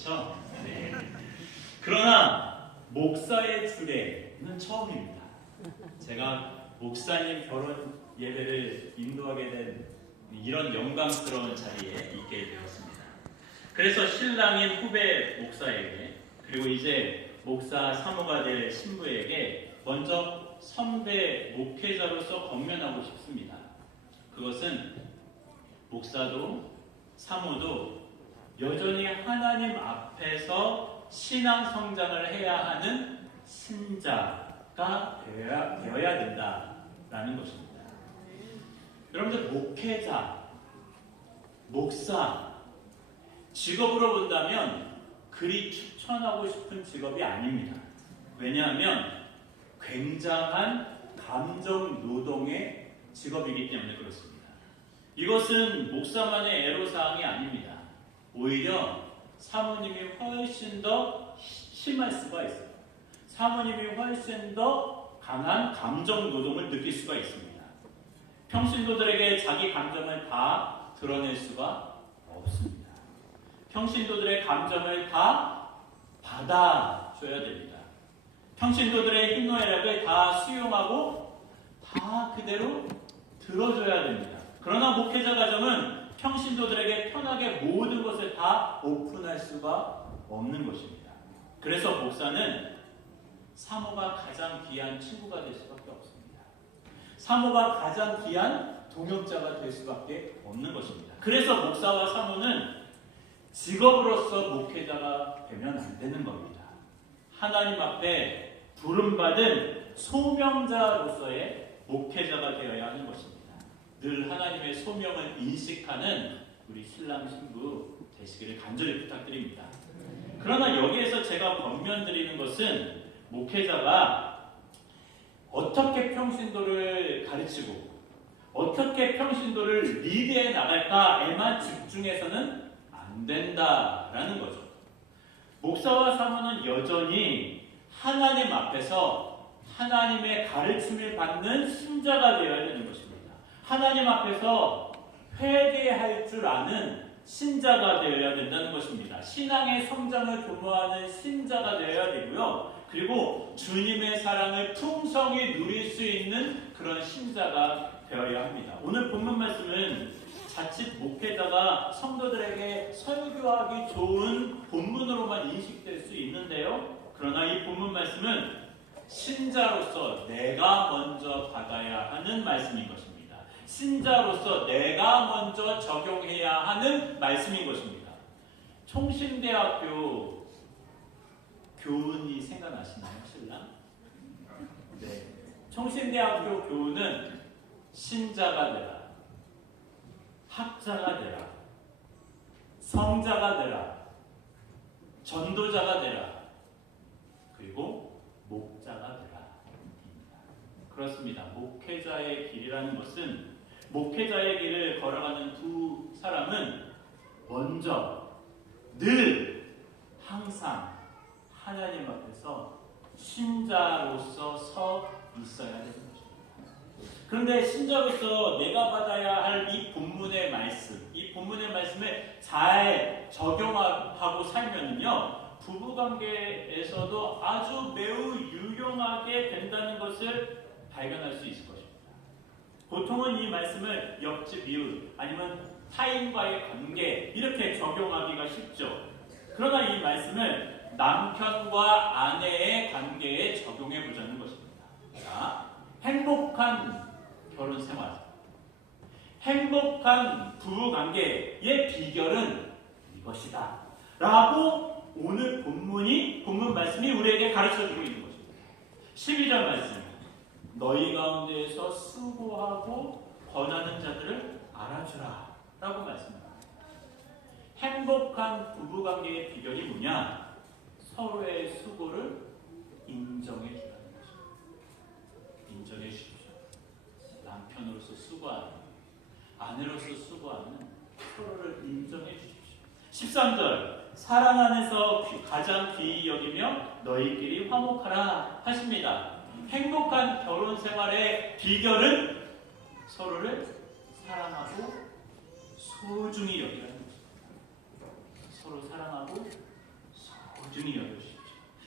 그렇죠? 네. 그러나 목사의 주례는 처음입니다. 제가 목사님 결혼 예배를 인도하게 된 이런 영광스러운 자리에 있게 되었습니다. 그래서 신랑인 후배 목사에게, 그리고 이제 목사 사모가 될 신부에게 먼저 선배 목회자로서 권면하고 싶습니다. 그것은 목사도 사모도 여전히 하나님 앞에서 신앙 성장을 해야 하는 신자가 되어야 된다라는 것입니다. 여러분들, 목회자, 목사, 직업으로 본다면 그리 추천하고 싶은 직업이 아닙니다. 왜냐하면 굉장한 감정 노동의 직업이기 때문에 그렇습니다. 이것은 목사만의 애로사항이 아닙니다. 오히려 사모님이 훨씬 더 심할 수가 있어요. 사모님이 훨씬 더 강한 감정 노동을 느낄 수가 있습니다. 평신도들에게 자기 감정을 다 드러낼 수가 없습니다. 평신도들의 감정을 다 받아줘야 됩니다. 평신도들의 희노애락을 다 수용하고 다 그대로 들어줘야 됩니다. 그러나 목회자 가정은 평신도들에게 편하게 모든 것을 다 오픈할 수가 없는 것입니다. 그래서 목사는 사모가 가장 귀한 친구가 될 수밖에 없습니다. 사모가 가장 귀한 동역자가 될 수밖에 없는 것입니다. 그래서 목사와 사모는 직업으로서 목회자가 되면 안 되는 겁니다. 하나님 앞에 부름받은 소명자로서의 목회자가 되어야 하는 것입니다. 늘 하나님의 소명을 인식하는 우리 신랑 신부 되시기를 간절히 부탁드립니다. 그러나 여기에서 제가 권면드리는 것은 목회자가 어떻게 평신도를 가르치고 어떻게 평신도를 리드해 나갈까에만 집중해서는 안 된다라는 거죠. 목사와 사모는 여전히 하나님 앞에서 하나님의 가르침을 받는 신자가 되어야 되는 것입니다. 하나님 앞에서 회개할 줄 아는 신자가 되어야 된다는 것입니다. 신앙의 성장을 도모하는 신자가 되어야 되고요. 그리고 주님의 사랑을 풍성히 누릴 수 있는 그런 신자가 되어야 합니다. 오늘 본문 말씀은 자칫 목회자가 성도들에게 설교하기 좋은 본문으로만 인식될 수 있는데요. 그러나 이 본문 말씀은 신자로서 내가 먼저 받아야 하는 말씀인 것입니다. 신자로서 내가 먼저 적용해야 하는 말씀인 것입니다. 총신대학교 교훈이 생각나시나요, 신랑? 네. 총신대학교 교훈은 신자가 되라, 학자가 되라, 성자가 되라, 전도자가 되라, 그리고 목자가 되라. 그렇습니다. 목회자의 길이라는 것은, 목회자의 길을 걸어가는 두 사람은 먼저 늘 항상 하나님 앞에서 신자로서 서 있어야 되는 것입니다. 그런데 신자로서 내가 받아야 할 이 본문의 말씀, 이 본문의 말씀을 잘 적용하고 살면요, 부부관계에서도 아주 매우 유용하게 된다는 것을 발견할 수 있을 것입니다. 보통은 이 말씀을 옆집 이웃 아니면 타인과의 관계 이렇게 적용하기가 쉽죠. 그러나 이 말씀을 남편과 아내의 관계에 적용해 보자는 것입니다. 자, 행복한 결혼 생활, 행복한 부부관계의 비결은 이것이다 라고 오늘 본문 말씀이 우리에게 가르쳐주고 있는 것입니다. 12절 말씀, 너희 가운데에서 수고하고 권하는 자들을 알아주라 라고 말씀합니다. 행복한 부부관계의 비결이 뭐냐? 서로의 수고를 인정해 주라는 것입니다. 인정해 주십시오. 남편으로서 수고하는, 아내로서 수고하는 서로를 인정해 주십시오. 13절, 사랑 안에서 가장 귀히 여기며 너희끼리 화목하라 하십니다. 행복한 결혼 생활의 비결은 서로를 사랑하고 소중히 여기라는 것입니다. 서로 사랑하고 소중히 여겨주십시오.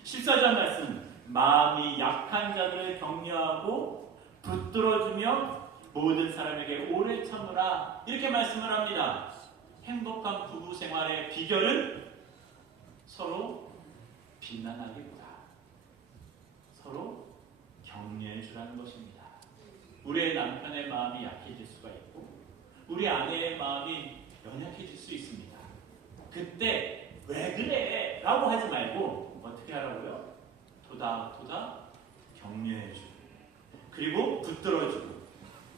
14절 말씀, 마음이 약한 자들을 격려하고 붙들어주며 모든 사람에게 오래 참으라, 이렇게 말씀을 합니다. 행복한 부부 생활의 비결은 서로 비난하기보다 서로 격려해 주라는 것입니다. 우리의 남편의 마음이 약해질 수가 있고 우리 아내의 마음이 연약해질 수 있습니다. 그때 왜 그래? 라고 하지 말고 어떻게 하라고요? 토닥토닥 격려해 주고, 그리고 붙들어주고,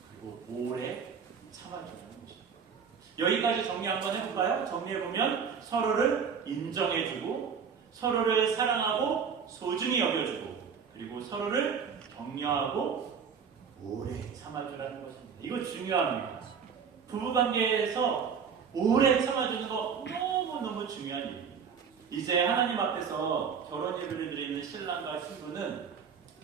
그리고 오래 참아주는 것입니다. 여기까지 정리 한번 해볼까요? 정리해보면 서로를 인정해주고, 서로를 사랑하고 소중히 여겨주고, 그리고 서로를 격려하고 오래 참아주라는 것입니다. 이거 중요합니다. 부부관계에서 오래 참아주는 거 너무너무 중요한 일입니다. 이제 하나님 앞에서 결혼 예배를 드리는 신랑과 신부는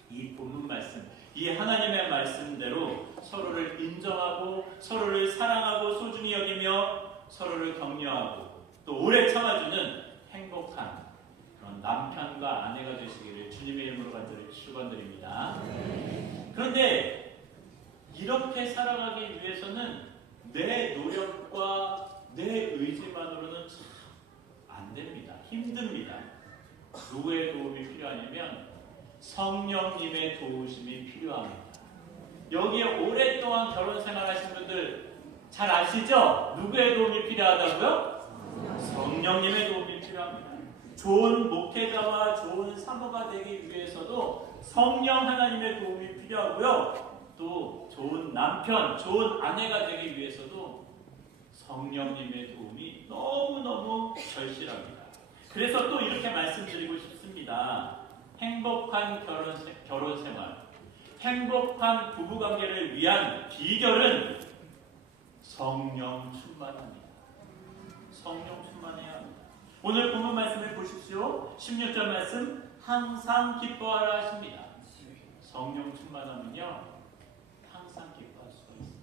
이 본문 말씀, 이 하나님의 말씀대로 서로를 인정하고 서로를 사랑하고 소중히 여기며 서로를 격려하고 또 오래 참아주는 행복한 그런 남편과 아내가 되시기를 주님의 이름으로 간절히 축원드립니다. 그런데 이렇게 살아가기 위해서는 내 노력과 내 의지만으로는 참 안 됩니다. 힘듭니다. 누구의 도움이 필요하냐면 성령님의 도우심이 필요합니다. 여기에 오랫동안 결혼 생활하신 분들 잘 아시죠? 누구의 도움이 필요하다고요? 성령님의 도움이 필요합니다. 좋은 목회자와 좋은 사모가 되기 위해서도 성령 하나님의 도움이 필요하고요. 또 좋은 남편, 좋은 아내가 되기 위해서도 성령님의 도움이 너무너무 절실합니다. 그래서 또 이렇게 말씀드리고 싶습니다. 행복한 결혼 생활, 행복한 부부관계를 위한 비결은 성령 충만합니다. 성령 충만해야 합니다. 오늘 본문 말씀을 보십시오. 16절 말씀, 항상 기뻐하라 하십니다. 성령 충만하면요 항상 기뻐할 수가 있습니다.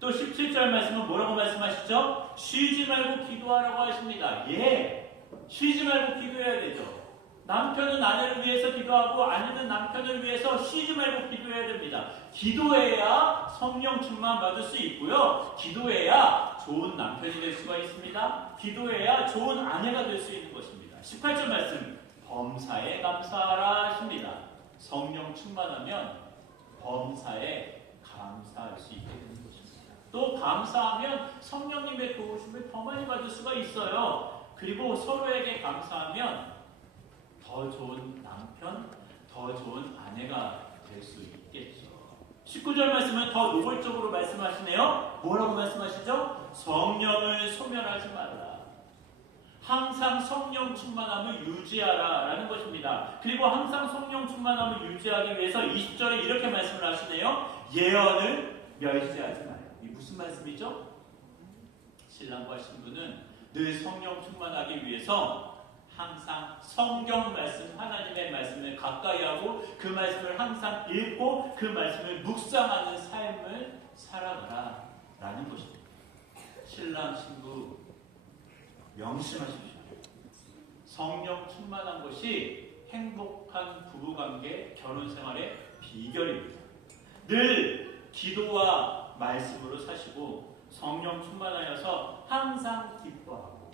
또 17절 말씀은 뭐라고 말씀하시죠? 쉬지 말고 기도하라고 하십니다. 예, 쉬지 말고 기도해야 되죠. 남편은 아내를 위해서 기도하고 아내는 남편을 위해서 쉬지 말고 기도해야 됩니다. 기도해야 성령 충만 받을 수 있고요. 기도해야 좋은 남편이 될 수가 있습니다. 기도해야 좋은 아내가 될 수 있는 것입니다. 18절 말씀, 범사에 감사하라 하십니다. 성령 충만하면 범사에 감사할 수 있게 되는 것입니다. 또 감사하면 성령님의 도우심을 더 많이 받을 수가 있어요. 그리고 서로에게 감사하면 더 좋은 남편, 더 좋은 아내가 될 수 있겠죠. 19절 말씀은 더 노골적으로 말씀하시네요. 뭐라고 말씀하시죠? 성령을 소멸하지 말라. 항상 성령 충만함을 유지하라 라는 것입니다. 그리고 항상 성령 충만함을 유지하기 위해서 20절에 이렇게 말씀을 하시네요. 예언을 멸시하지 마요. 이 무슨 말씀이죠? 신랑과 신부는 늘 성령 충만하기 위해서 항상 성경 말씀, 하나님의 말씀을 가까이 하고 그 말씀을 항상 읽고 그 말씀을 묵상하는 삶을 살아가라 라는 것입니다. 신랑, 신부 명심하십시오. 성령 충만한 것이 행복한 부부관계, 결혼생활의 비결입니다. 늘 기도와 말씀으로 사시고 성령 충만하여서 항상 기뻐하고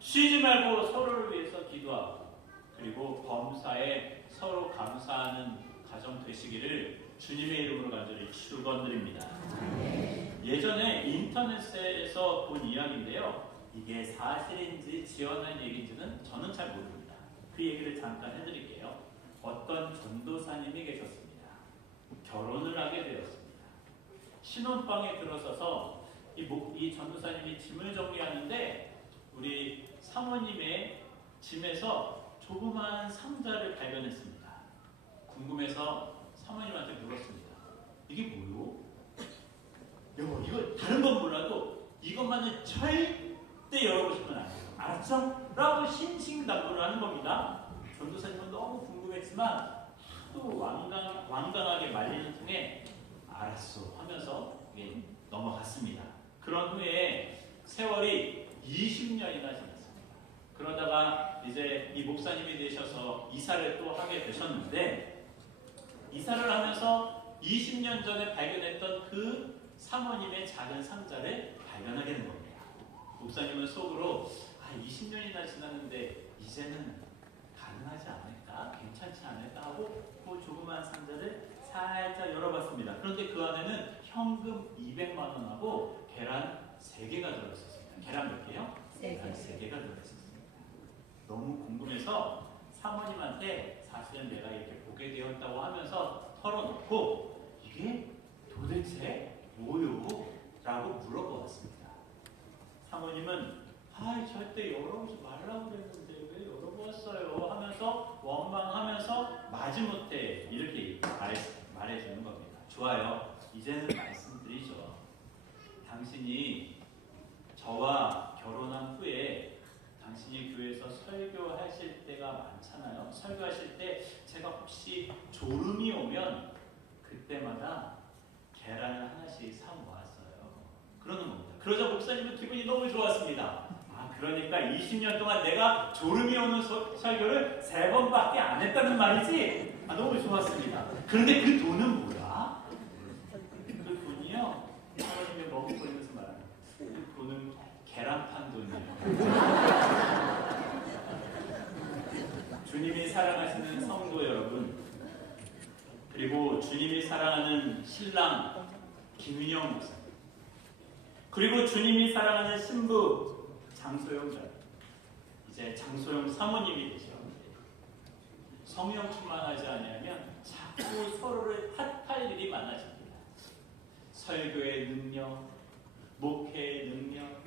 쉬지 말고 서로를 위해서 기도하고 그리고 범사에 서로 감사하는 가정 되시기를 주님의 이름으로 간절히 축원드립니다. 예전에 인터넷에서 본 이야기인데요. 이게 사실인지 지어낸 얘기인지는 저는 잘 모릅니다. 그 얘기를 잠깐 해드릴게요. 어떤 전도사님이 계셨습니다. 결혼을 하게 되었습니다. 신혼방에 들어서서 이 전도사님이 짐을 정리하는데 우리 사모님의 짐에서 조그마한 상자를 발견했습니다. 궁금해서 사모님한테 물었습니다. 이게 뭐요? 여보, 이거 다른 건 몰라도 이것만은 절대 열어보시면 안 돼요. 알았죠? 라고 신신당부를 하는 겁니다. 전도사님은 너무 궁금했지만 하도 완강하게 말리는 통에 알았어 하면서 넘어갔습니다. 그런 후에 세월이 20년이나 지났습니다. 그러다가 이제 이제 이 목사님이 되셔서 이사를 또 하게 되셨는데, 이사를 하면서 20년 전에 발견했던 그 사모님의 작은 상자를 발견하게 된 겁니다. 목사님은 속으로 20년이나 지났는데 이제는 가능하지 않을까? 괜찮지 않을까? 하고 그 조그만 상자를 살짝 열어봤습니다. 그런데 그 안에는 현금 200만 원하고 계란 3개가 들어있었습니다. 계란 몇 개요? 3개가 들어있었습니다. 너무 궁금해서 사모님한테 사실은 내가 이렇게 보게 되었다고 하면서 털어놓고 이게 도대체 뭐요? 라고 물어보았습니다. 사모님은 절대 열어보지 말라고 그랬는데 왜 열어보았어요? 하면서 원망하면서 마지못해 이렇게 말해주는 겁니다. 좋아요. 이제는 말씀드리죠. 당신이 저와 결혼한 후에 당신이 교회에서 설교하실 때가 많잖아요. 설교하실 때 제가 혹시 졸음이 오면 그때마다 계란을 하나씩 사 모았어요. 그러는 겁니다. 그러자 목사님은 기분이 너무 좋았습니다. 그러니까 20년 동안 내가 졸음이 오는 설교를 3번밖에 안 했다는 말이지? 너무 좋았습니다. 그런데 그 돈은 뭐야? 그 돈이요? 사모님이 먹어보면서 말하는 그 돈은 계란판 돈이에요. 주님이 사랑하시는 성도 여러분, 그리고 주님이 사랑하는 신랑 김윤영 목사님, 그리고 주님이 사랑하는 신부 장소영 전, 이제 장소영 사모님이 되셨는데 성령 충만하지 않으면 자꾸 서로를 탓할 일이 많아집니다. 설교의 능력, 목회의 능력,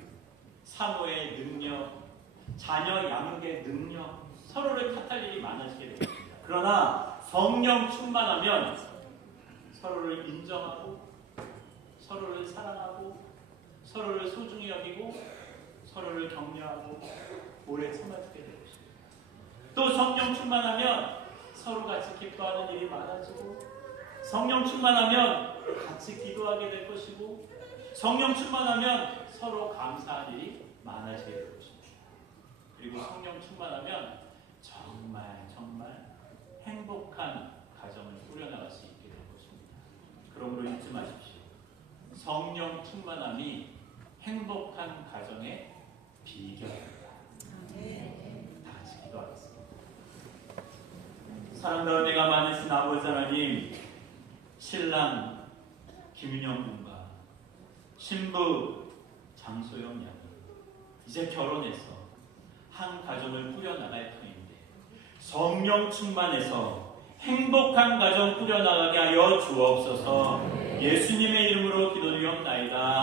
사모의 능력, 자녀 양육의 능력, 서로를 탓할 일이 많아지게 됩니다. 그러나 성령 충만하면 서로를 인정하고 서로를 사랑하고 서로를 소중히 여기고 서로를 격려하고 오래 참아주게 되고 싶습니다. 또 성령 충만하면 서로 같이 기뻐하는 일이 많아지고, 성령 충만하면 같이 기도하게 될 것이고, 성령 충만하면 서로 감사할 일이 많아지게 될 것입니다. 그리고 성령 충만하면 정말 행복한 가정을 꾸려나갈 수 있게 될 것입니다. 그러므로 잊지 마십시오. 성령 충만함이 행복한 가정의 비결입니다. 다 같이 기도하겠습니다. 사랑과 은혜가 많으신 아버지 하나님, 신랑 김윤영 군과 신부 장소영 양이 이제 결혼해서 한 가정을 꾸려나갈 터인데 성령 충만해서 행복한 가정 꾸려나가게 하여 주옵소서. 예수님의 이름으로 기도드리옵나이다.